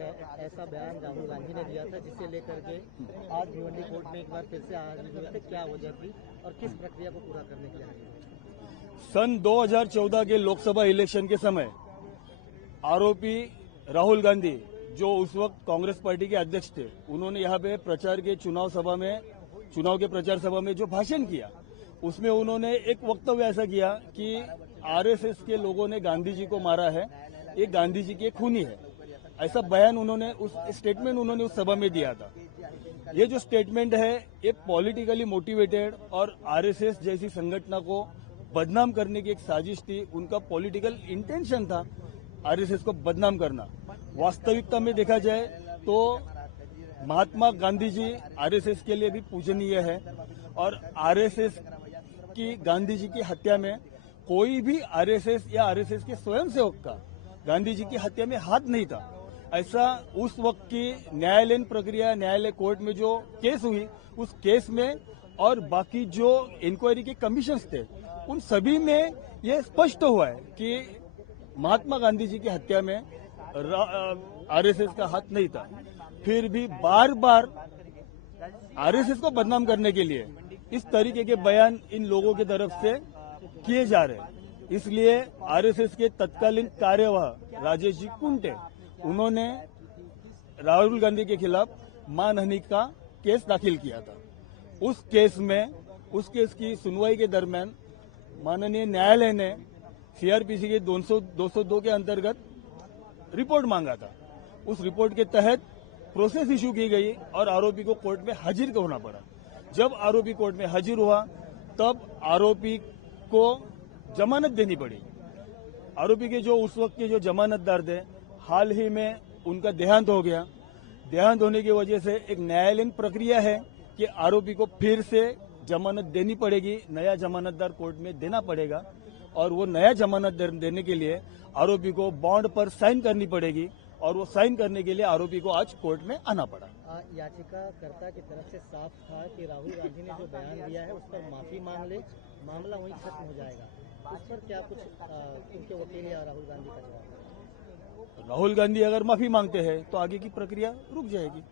है, ऐसा बयान राहुल गांधी ने दिया था जिसे लेकर के आज भिवंडी कोर्ट में एक बार फिर से हाजिर हुए थे। क्या वजह थी और किस प्रक्रिया को पूरा करने के लिए हाजिर हुए? सन 2014 के लोकसभा इलेक्शन के समय आरोपी राहुल गांधी, जो उस वक्त कांग्रेस पार्टी के अध्यक्ष थे, उन्होंने यहाँ पे प्रचार के चुनाव के प्रचार सभा में जो भाषण किया, उसमें उन्होंने एक वक्तव्य ऐसा किया कि आरएसएस के लोगों ने गांधी जी को मारा है, ये गांधी जी के खूनी है। ऐसा बयान उस स्टेटमेंट उन्होंने उस सभा में दिया था। ये जो स्टेटमेंट है, ये पॉलिटिकली मोटिवेटेड और आरएसएस जैसी संगठन को बदनाम करने की एक साजिश थी। उनका पॉलिटिकल इंटेंशन था आरएसएस को बदनाम करना। वास्तविकता में देखा जाए तो महात्मा गांधी जी आरएसएस के लिए भी पूजनीय है और आरएसएस की गांधी जी की हत्या में कोई भी आरएसएस या आरएसएस के स्वयंसेवक का गांधी जी की हत्या में हाथ नहीं था। ऐसा उस वक्त की न्यायालयीन प्रक्रिया, न्यायालय कोर्ट में जो केस हुई, उस केस में और बाकी जो इंक्वायरी के कमीशंस थे, उन सभी में यह स्पष्ट हुआ है कि महात्मा गांधी जी की हत्या में आरएसएस का हाथ नहीं था। फिर भी बार बार आरएसएस को बदनाम करने के लिए इस तरीके के बयान इन लोगों की तरफ से किए जा रहे हैं। इसलिए आरएसएस के तत्कालीन कार्यवाह राजेश जी कुंटे, उन्होंने राहुल गांधी के खिलाफ मानहानि का केस दाखिल किया था। उस केस की सुनवाई के दरमियान माननीय न्यायालय ने सीआरपीसी के 202 के अंतर्गत रिपोर्ट मांगा था। उस रिपोर्ट के तहत प्रोसेस इशू की गई और आरोपी को कोर्ट में हाजिर होना पड़ा। जब आरोपी कोर्ट में हाजिर हुआ, तब आरोपी को जमानत देनी पड़ी। आरोपी के जो उस वक्त के जो जमानतदार थे, हाल ही में उनका देहांत हो गया। देहांत होने की वजह से एक न्यायालयीन प्रक्रिया है कि आरोपी को फिर से जमानत देनी पड़ेगी, नया जमानतदार कोर्ट में देना पड़ेगा और वो नया जमानत देने के लिए आरोपी को बॉन्ड पर साइन करनी पड़ेगी और वो साइन करने के लिए आरोपी को आज कोर्ट में आना पड़ा। याचिकाकर्ता की तरफ से साफ था कि राहुल गांधी ने जो बयान दिया है उस पर माफी मांग ले, मामला वहीं खत्म हो जाएगा। उस पर क्या कुछ उनके वकील या राहुल गांधी का जवाब? राहुल गांधी अगर माफी मांगते हैं तो आगे की प्रक्रिया रुक जाएगी।